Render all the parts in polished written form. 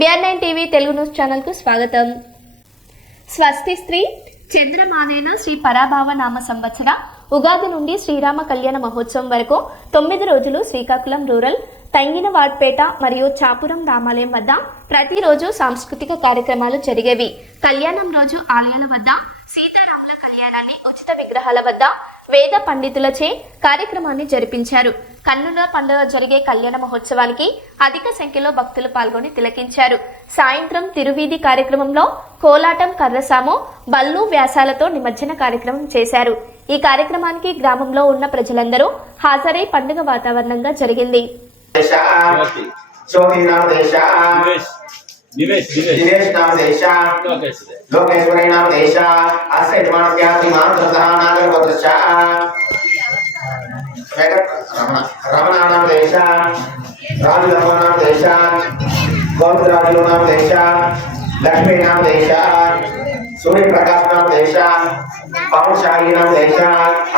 BR9 TV Telugu news channel కు స్వాగతం. స్వస్తి స్త్రీ చంద్రమానేన శ్రీ పరాభావ నామ సంవత్సర ఉగాది నుండి శ్రీరామ కళ్యాణ మహోత్సవం వరకు 9 రోజులు శ్రీకాకుళం రూరల్ తంగినవాడ్పేట మరియు చాపురం రామాలయం వద్ద ప్రతిరోజు సాంస్కృతిక కార్యక్రమాలు జరిగేవి. కళ్యాణం రోజు ఆలయాల వద్ద సీతారాముల కళ్యాణాన్ని ఉచిత విగ్రహాల వద్ద వేద పండితులచే కార్యక్రమాన్ని జరిపించారు. కన్నుల పండుగ జరిగే కళ్యాణ మహోత్సవానికి అధిక సంఖ్యలో భక్తులు పాల్గొని తిలకించారు. సాయంత్రం తిరువీధి కార్యక్రమంలో కోలాటం, కర్రసాము, బల్లు వ్యాసాలతో నిమజ్జన కార్యక్రమం చేశారు. ఈ కార్యక్రమానికి గ్రామంలో ఉన్న ప్రజలందరూ హాజరై పండుగ వాతావరణంగా జరిగింది. రమణానాం దేశ రాజులమనాం దేశ గౌతరాజులనాం దేశ లక్ష్మీనాం దేశ సూర్యప్రకాశనాం దేశ పవన్శాహీనాం దేశ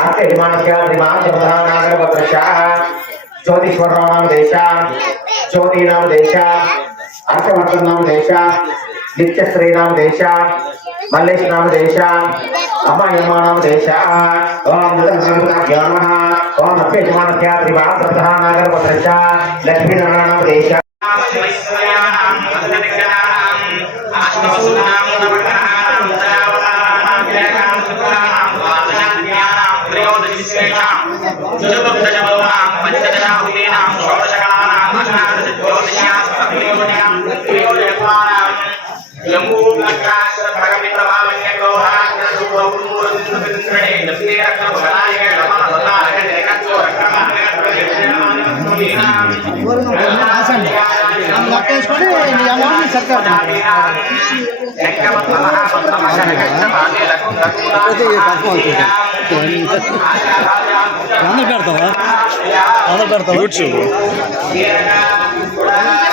అర్థమానస్య శ్రీమాజమనాగరభద్రశ జ్యోతిశ్వరనాం దేశ జ్యోతినాం దేశ అర్థవర్ధనాం దేశ నిత్యశ్రీనాం దేశ మల్లేష్ నామ దేశ అమ్మాయమానం దేశ ఓం నమః ఓం అప్యజమానస్య త్రివాసః నాగరభద్రశ లక్ష్మీనారాయణ దేశ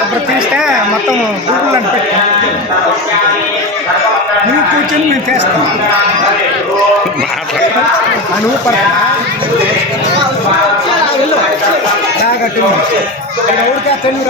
ఇప్పుడు తీస్తే మొత్తం గూగుల్ అని పెట్టి నువ్వు కూర్చొని మేము చేస్తాం నువ్వు ఎవరికే తెలుగు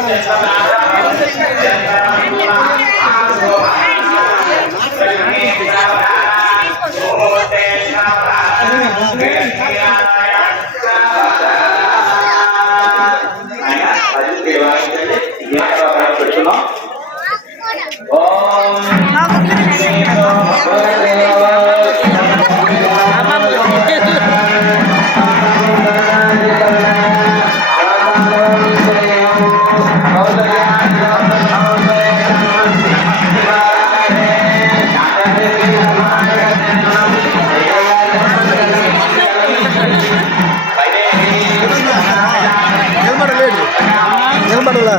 నిలబడలే